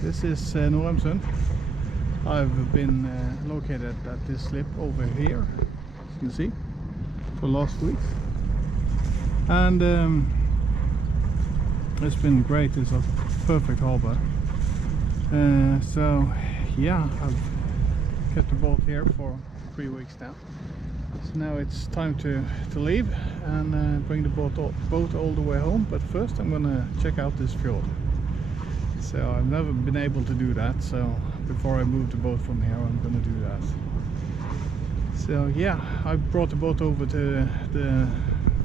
This is Norheimsund. I've been located at this slip over here, as you can see, for last week. And it's been great. It's a perfect harbor. So yeah, I've kept the boat here for 3 weeks now. So now it's time to leave and bring the boat all the way home. But first I'm gonna check out this fjord. So I've never been able to do that, so before I move the boat from here I'm gonna do that. So yeah, I brought the boat over to the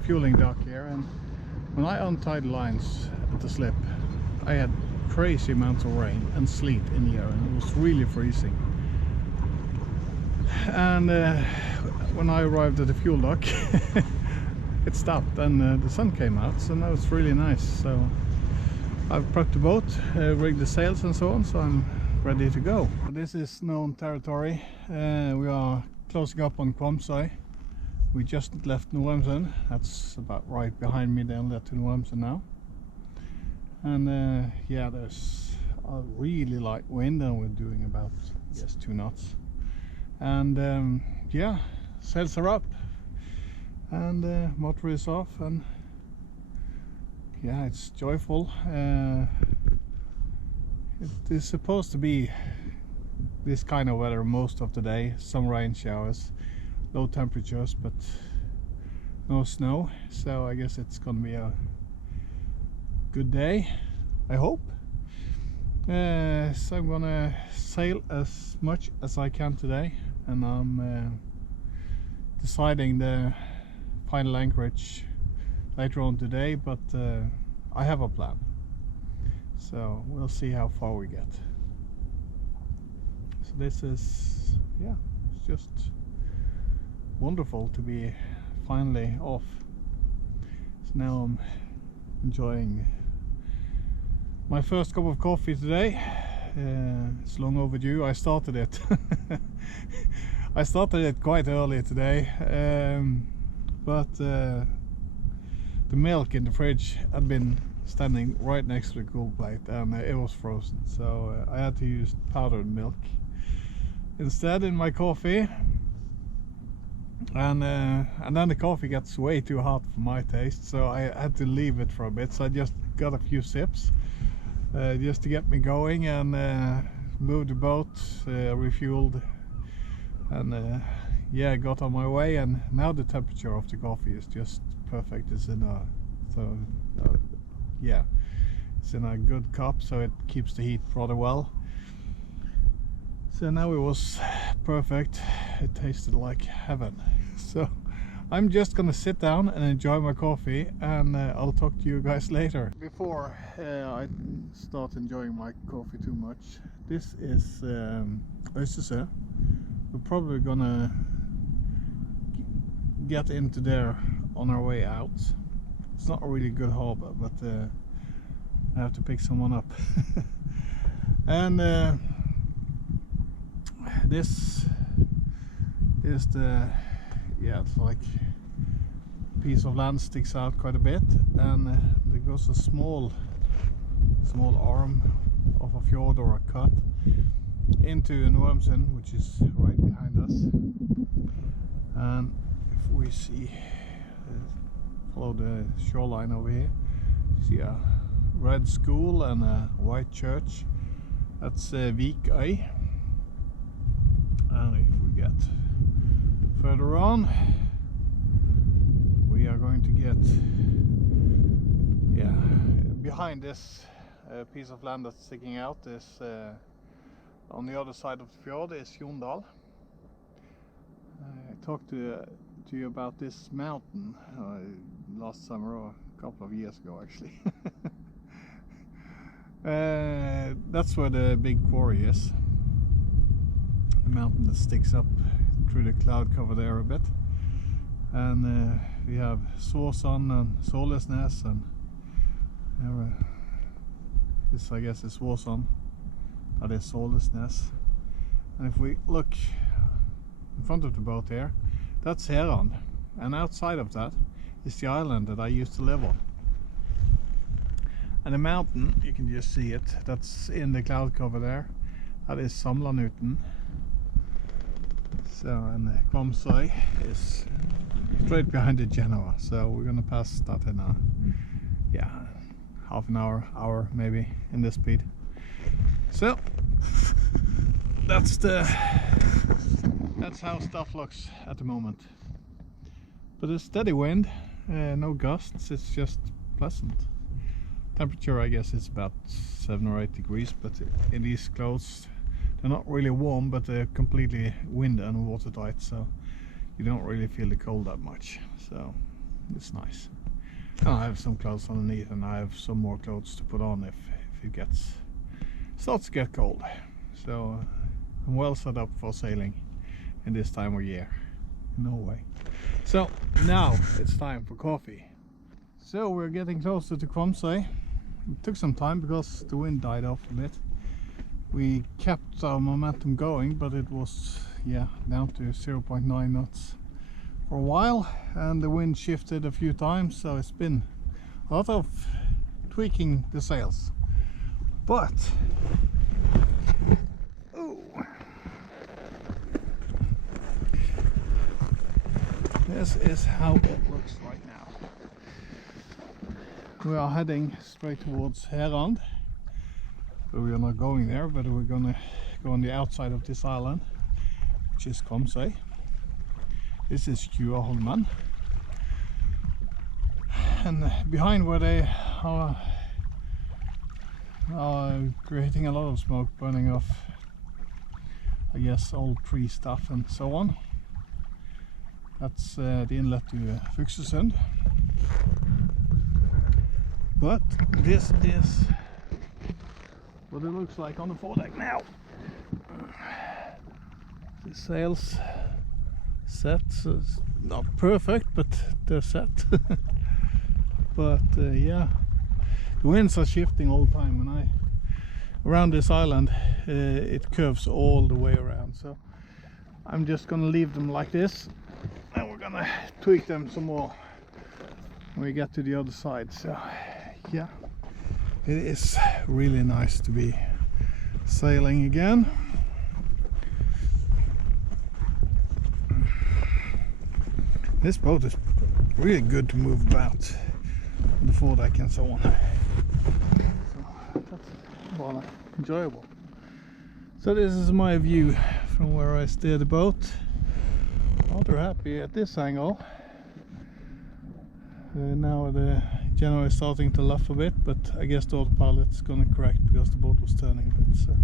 fueling dock here, and when I untied the lines at the slip I had crazy amounts of rain and sleet in the air, and it was really freezing. And when I arrived at the fuel dock it stopped and the sun came out, so now it's really nice. So I've prepped the boat, rigged the sails and so on, so I'm ready to go. This is known territory. We are closing up on Kinsarvik. We just left Norheimsund. That's about right behind me, down there to Norheimsund now. And yeah, there's a really light wind and we're doing about, I guess, 2 knots. And yeah, sails are up and motor is off, and yeah, it's joyful. It is supposed to be this kind of weather most of the day. Some rain showers, low temperatures, but no snow. So I guess it's gonna be a good day, I hope. So I'm gonna sail as much as I can today, and I'm deciding the final anchorage later on today, but I have a plan, so we'll see how far we get. So this is, yeah, it's just wonderful to be finally off. So now I'm enjoying my first cup of coffee today. It's long overdue. I started it I started it quite early today, but the milk in the fridge had been standing right next to the cool plate and it was frozen, so I had to use powdered milk instead in my coffee. And then the coffee gets way too hot for my taste, so I had to leave it for a bit. So I just got a few sips just to get me going, and moved the boat, refueled, and yeah, got on my way. And now the temperature of the coffee is just perfect. It's in a yeah, it's in a good cup, so it keeps the heat rather well. So now it was perfect. It tasted like heaven. So I'm just gonna sit down and enjoy my coffee, and I'll talk to you guys later. Before I start enjoying my coffee too much, this is Østersø. We're probably gonna get into there on our way out. It's not a really good harbor, but I have to pick someone up. And this is the, yeah, it's like a piece of land sticks out quite a bit, and there goes a small arm of a fjord or a cut into Norheimsund, which is right behind us. And if we see, follow the shoreline over here, you see a red school and a white church. That's Vikøy. And if we get further on, we are going to get, yeah, behind this piece of land that's sticking out is on the other side of the fjord is Jondal. I talked to you about this mountain last summer, or a couple of years ago actually. That's where the big quarry is. The mountain that sticks up through the cloud cover there a bit. And we have Såsand and Sålesnes, and this I guess is Såsand, that is Sålesnes. And if we look in front of the boat here, that's Heran, and outside of that is the island that I used to live on. And the mountain, you can just see it, that's in the cloud cover there. That is Samlanuten. So, and Kvamsøy is straight behind the Genoa. So we're gonna pass that in a, yeah, half an hour maybe in this speed. So that's how stuff looks at the moment. But a steady wind, no gusts, it's just pleasant. Temperature, I guess it's about 7 or 8 degrees, but in these clothes they're not really warm, but they're completely wind and watertight, so you don't really feel the cold that much. So it's nice. And I have some clothes underneath, and I have some more clothes to put on if it starts to get cold. So I'm well set up for sailing in this time of year in Norway. So now it's time for coffee. So we're getting closer to Kvamsøy. It took some time because the wind died off a bit. We kept our momentum going, but it was, yeah, down to 0.9 knots for a while, and the wind shifted a few times, so it's been a lot of tweaking the sails. But this is how it looks right now. We are heading straight towards Herand. But we are not going there, but we're gonna go on the outside of this island, which is Kvamsøy. This is Tjuaholmen. And behind where they are creating a lot of smoke, burning off, I guess, old tree stuff and so on. That's the inlet to Fuxesund. But this is what it looks like on the foredeck now. The sails set, so it's not perfect, but they're set. But yeah, the winds are shifting all the time, and around this island it curves all the way around. So I'm just gonna leave them like this, and we're gonna tweak them some more when we get to the other side. So yeah, it is really nice to be sailing again. This boat is really good to move about on the foredeck and so on. So that's well, enjoyable. So this is my view from where I steer the boat. Rather happy at this angle. Now the Genoa is starting to luff a bit, but I guess the autopilot's gonna correct because the boat was turning a bit, so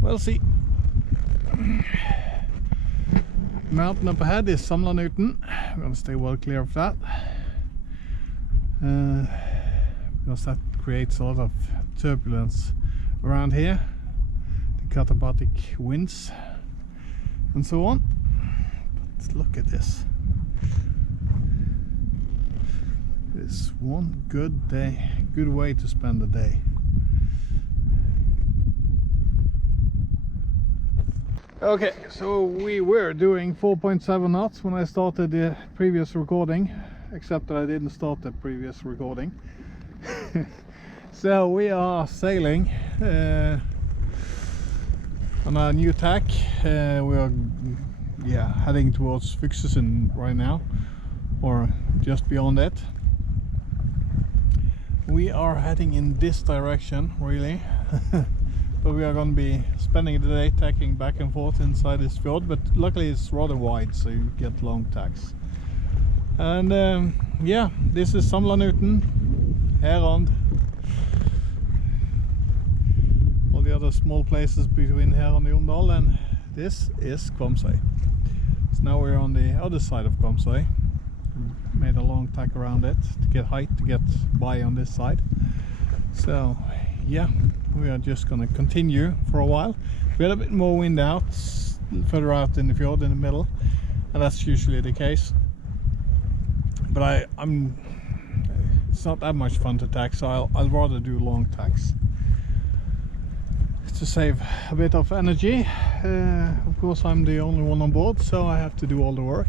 we'll see. Mountain up ahead is Samlanuten. We're gonna stay well clear of that, because that creates a lot of turbulence around here, the katabatic winds and so on. But look at this. It's one good day, good way to spend the day. Okay, so we were doing 4.7 knots when I started the previous recording, except that I didn't start the previous recording. So we are sailing on a new tack. We are heading towards Fuxesund right now, or just beyond it. We are heading in this direction, really. But we are going to be spending the day tacking back and forth inside this fjord, but luckily it's rather wide, so you get long tacks. And yeah, this is Samlanuten, Herand, all the other small places between Herand and Jomdal, and this is Kvamsøy. So now we're on the other side of Kvamsøy. Made a long tack around it to get height, to get by on this side. So yeah, we are just going to continue for a while. We had a bit more wind out further out in the fjord in the middle, and that's usually the case. But it's not that much fun to tack, so I'll rather do long tacks to save a bit of energy. Of course, I'm the only one on board, so I have to do all the work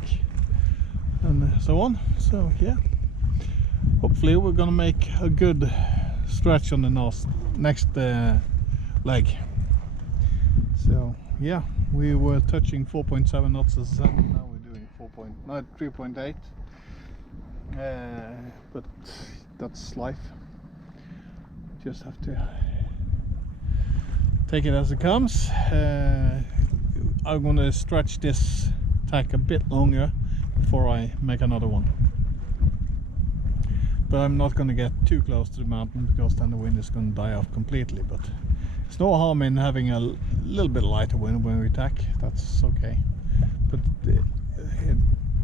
and so on. So yeah, hopefully we're gonna make a good stretch on the next leg. So yeah, we were touching 4.7 knots as I said. Now we're doing 3.8. But that's life. Just have to take it as it comes. I'm gonna stretch this tack a bit longer before I make another one. But I'm not gonna get too close to the mountain because then the wind is gonna die off completely. But there's no harm in having a little bit lighter wind when we tack. That's okay. But it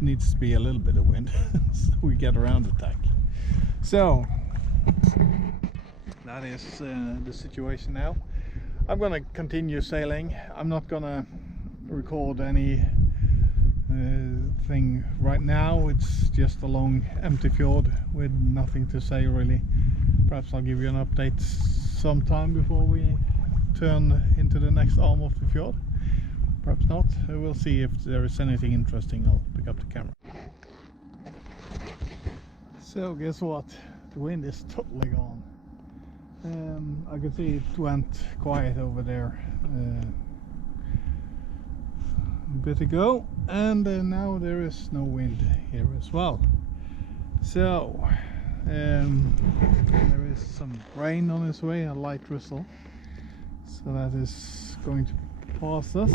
needs to be a little bit of wind so we get around the tack. So that is the situation now. I'm gonna continue sailing. I'm not gonna record any thing right now. It's just a long empty fjord with nothing to say really. Perhaps I'll give you an update sometime before we turn into the next arm of the fjord. Perhaps not. We'll see if there is anything interesting. I'll pick up the camera. So guess what? The wind is totally gone. I can see it went quiet over there a bit ago, and now there is no wind here as well. So there is some rain on its way, a light drizzle, so that is going to pass us.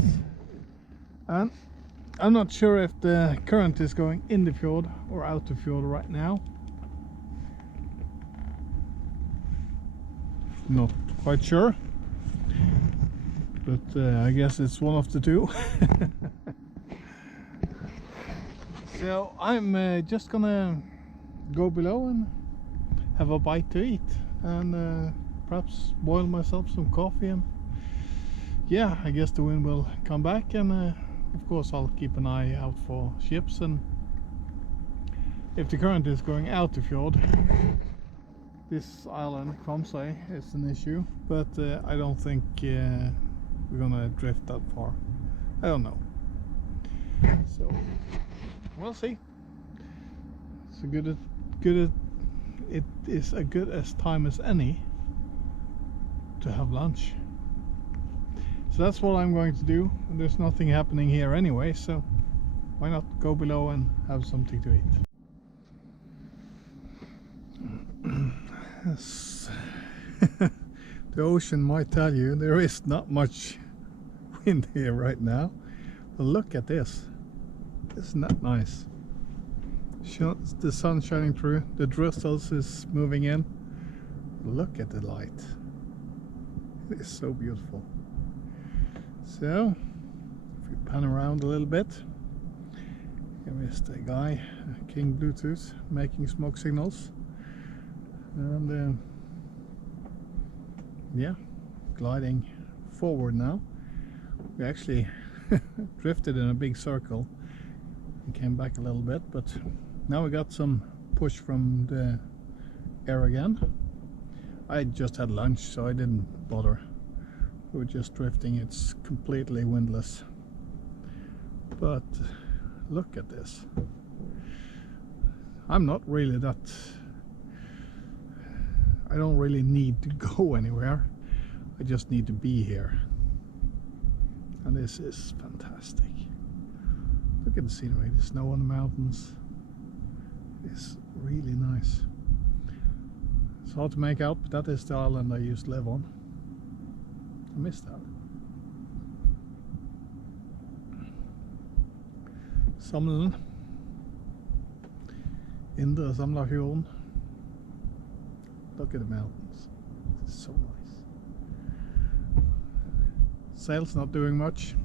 And I'm not sure if the current is going in the fjord or out the fjord right now. Not quite sure, but I guess it's one of the two. So I'm just gonna go below and have a bite to eat, and perhaps boil myself some coffee, and yeah, I guess the wind will come back, and of course I'll keep an eye out for ships, and if the current is going out the fjord, this island, Kinsarvik, is an issue, but I don't think we're gonna drift that far. I don't know. So we'll see. It's it is as good as time as any to have lunch. So that's what I'm going to do. And there's nothing happening here anyway, so why not go below and have something to eat. Yes. The ocean might tell you there is not much wind here right now, but look at this. Isn't that nice? The sun shining through, the drizzles is moving in. Look at the light. It is so beautiful. So if we pan around a little bit, here is the guy, King Bluetooth, making smoke signals. And yeah, gliding forward now. We actually drifted in a big circle and came back a little bit, but now we got some push from the air again. I just had lunch, so I didn't bother. We were just drifting. It's completely windless, but look at this. I'm not really that, I don't really need to go anywhere. I just need to be here. And this is fantastic. Look at the scenery, the snow on the mountains. It's really nice. It's hard to make out, but that is the island I used to live on. I miss that. Samlen. Indre Samlafjorden. Look at the mountains. It's so nice. Sail's not doing much.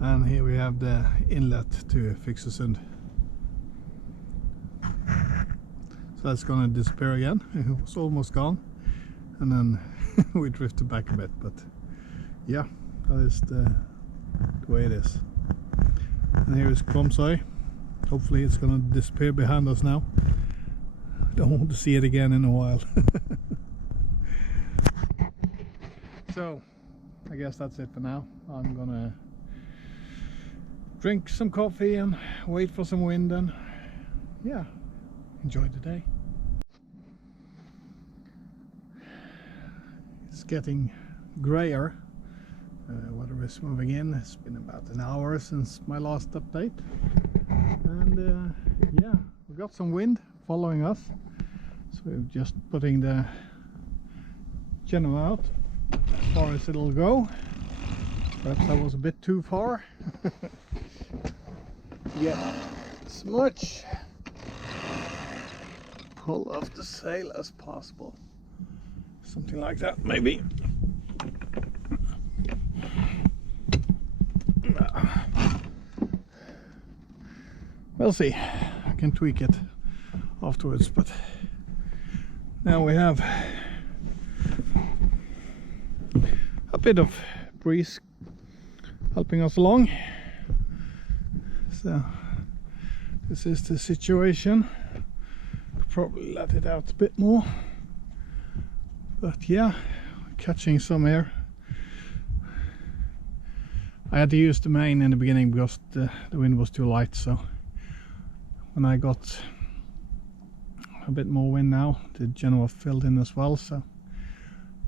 And here we have the inlet to Kinsarvik. So that's gonna disappear again. It was almost gone. And then we drifted back a bit, but yeah, that is the way it is. And here is Kinsarvik. Hopefully it's gonna disappear behind us now. I don't want to see it again in a while. So I guess that's it for now. I'm gonna drink some coffee and wait for some wind, and yeah, enjoy the day. getting grayer. Weather is moving in. It's been about an hour since my last update, and yeah, we got some wind following us, so we're just putting the Genoa out as far as it'll go. Perhaps that was a bit too far. Get as much pull off the sail as possible. Something like that, maybe. We'll see. I can tweak it afterwards, but now we have a bit of breeze helping us along. So this is the situation. Could probably let it out a bit more, but yeah, catching some air. I had to use the main in the beginning because the wind was too light, so when I got a bit more wind now, the Genoa filled in as well, so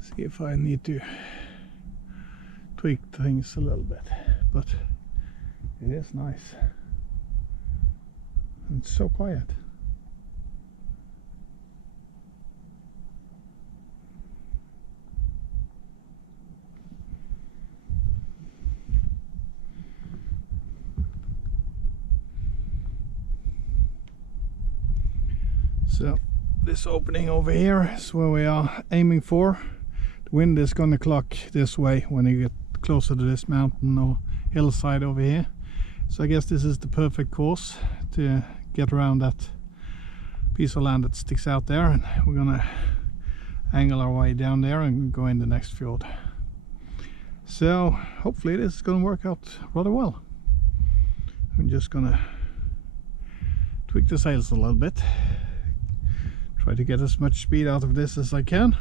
see if I need to tweak things a little bit, but it is nice. It's so quiet. So this opening over here is where we are aiming for. The wind is going to clock this way when you get closer to this mountain or hillside over here. So I guess this is the perfect course to get around that piece of land that sticks out there, and we're gonna angle our way down there and go in the next fjord. So hopefully this is gonna work out rather well. I'm just gonna tweak the sails a little bit, try to get as much speed out of this as I can,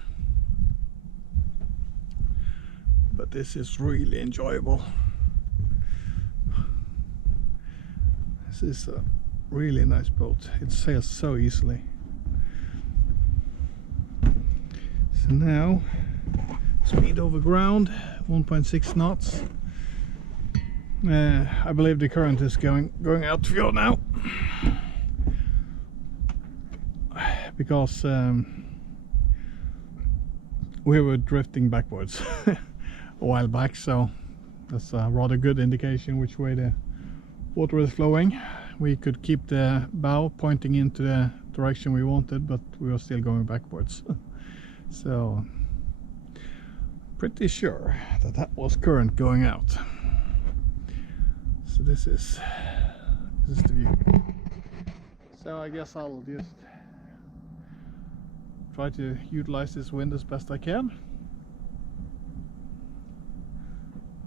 but this is really enjoyable. This is a really nice boat. It sails so easily. So now speed over ground 1.6 knots. I believe the current is going out fjord now, because we were drifting backwards a while back, so that's a rather good indication which way the water is flowing. We could keep the bow pointing into the direction we wanted, but we were still going backwards. So pretty sure that that was current going out. So this is the view. So I guess I'll just try to utilize this wind as best I can.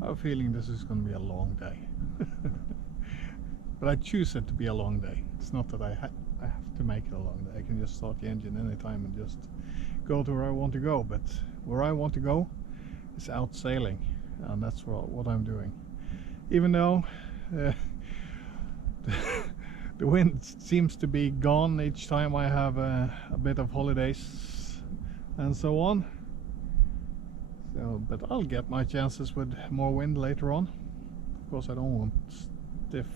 I have a feeling this is going to be a long day. But I choose it to be a long day. It's not that I have to make it a long day. I can just start the engine anytime and just go to where I want to go. But where I want to go is out sailing, and that's what I'm doing. Even though the wind seems to be gone each time I have a bit of holidays and so on. So, but I'll get my chances with more wind later on. Of course, I don't want stiff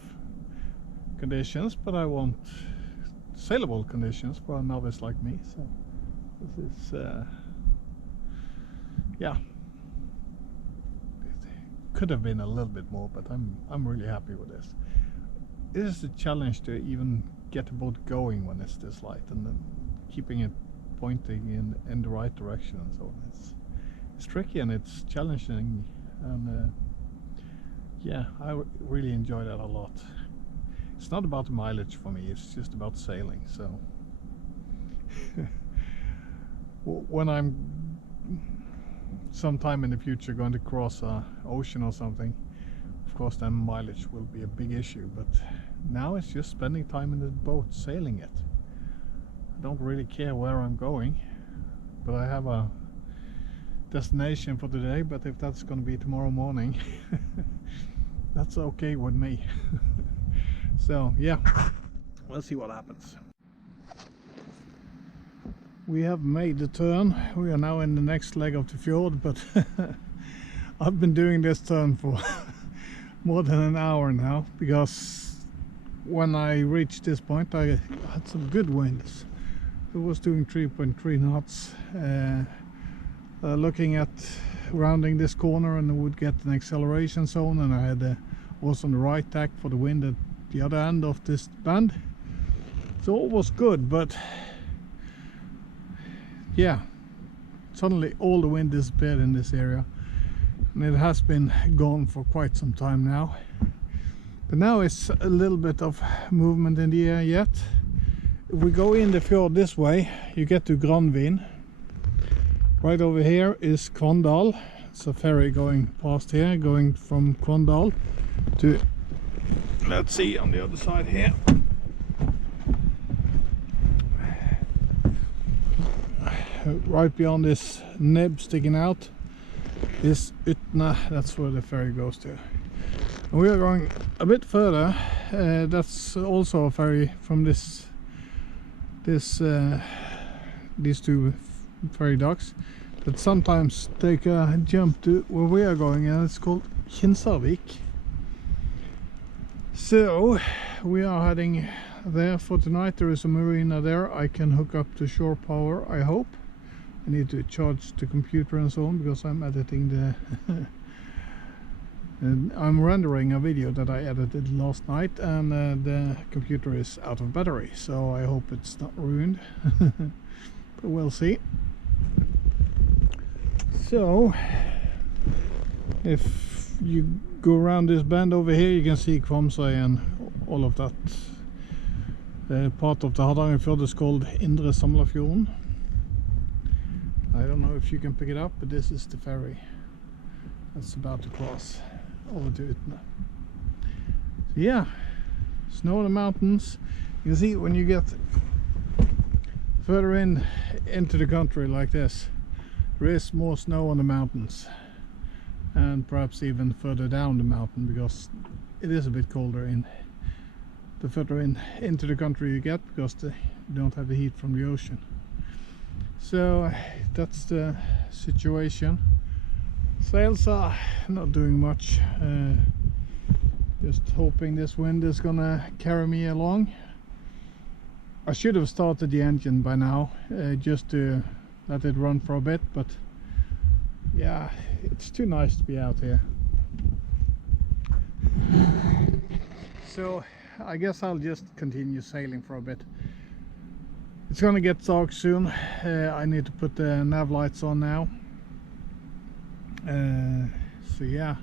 conditions, but I want sailable conditions for a novice like me. So this is yeah, it could have been a little bit more, but I'm really happy with this. It is a challenge to even get the boat going when it's this light, and then keeping it pointing in the right direction and so on. It's tricky and it's challenging, and yeah, I really enjoy that a lot. It's not about the mileage for me, it's just about sailing. So when I'm sometime in the future going to cross an ocean or something, of course then mileage will be a big issue, but now it's just spending time in the boat sailing it. I don't really care where I'm going, but I have a destination for today. But if that's going to be tomorrow morning, that's okay with me. So yeah, we'll see what happens. we have made the turn. We are now in the next leg of the fjord, but I've been doing this turn for more than an hour now, because when I reached this point I had some good winds. It was doing 3.3 knots. Looking at rounding this corner, and I would get an acceleration zone, and I had was on the right tack for the wind at the other end of this bend. So all was good, but yeah, suddenly all the wind disappeared in this area, and it has been gone for quite some time now. But now it's a little bit of movement in the air yet. If we go in the fjord this way, you get to Granvin. Right over here is Kvandal. It's a ferry going past here, going from Kvandal to, let's see, on the other side here. Right beyond this nib sticking out is Utna. That's where the ferry goes to. And we are going a bit further. That's also a ferry from these two ferry docks that sometimes take a jump to where we are going, and it's called Kinsarvik. So we are heading there for tonight. There is a marina there. I can hook up to shore power, I hope. I need to charge the computer and so on, because I'm editing the and I'm rendering a video that I edited last night, and the computer is out of battery, so I hope it's not ruined. But we'll see. So if you go around this bend over here, you can see Kvamsøy and all of that. Part of the Hardangerfjord is called Indre Samlafjorden. I don't know if you can pick it up, but this is the ferry that's about to cross over to Utne. So yeah, snow in the mountains. You can see when you get further into the country like this, there is more snow on the mountains, and perhaps even further down the mountain, because it is a bit colder in the further into the country you get, because you don't have the heat from the ocean. So that's the situation. Sails are not doing much, just hoping this wind is gonna carry me along. I should have started the engine by now, just to let it run for a bit, but yeah, it's too nice to be out here. So I guess I'll just continue sailing for a bit. It's gonna get dark soon. I need to put the nav lights on now. So yeah,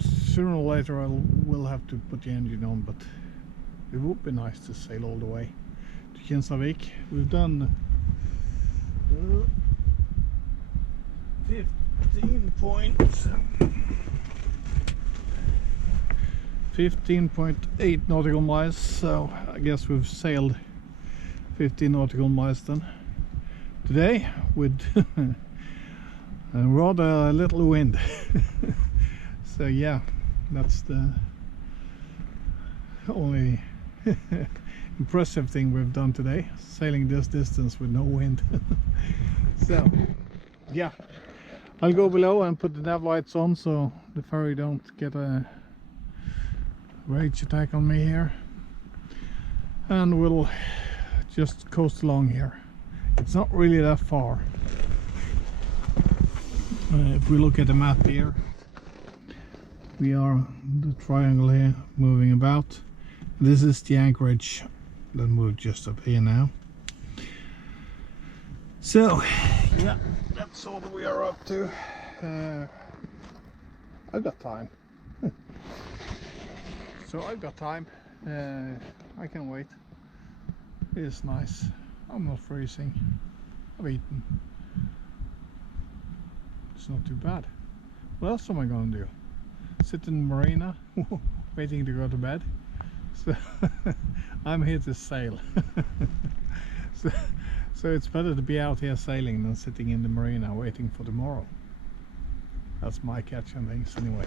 sooner or later I will have to put the engine on, but it would be nice to sail all the way to Kinsarvik. We've done 15.8 nautical miles, so I guess we've sailed 15 nautical miles then today, with rather little wind. So yeah, that's the only impressive thing we've done today, sailing this distance with no wind. So yeah, I'll go below and put the nav lights on so the ferry don't get a rage attack on me here, and we'll just coast along here. It's not really that far. If we look at the map here, we are the triangle here moving about. This is the anchorage that moved just up here now. So yeah, that's all that we are up to. I've got time. So I've got time. I can wait. It is nice. I'm not freezing. I've eaten. It's not too bad. What else am I gonna do? Sit in the marina waiting to go to bed? So I'm here to sail. So it's better to be out here sailing than sitting in the marina waiting for tomorrow. That's my catch on things anyway.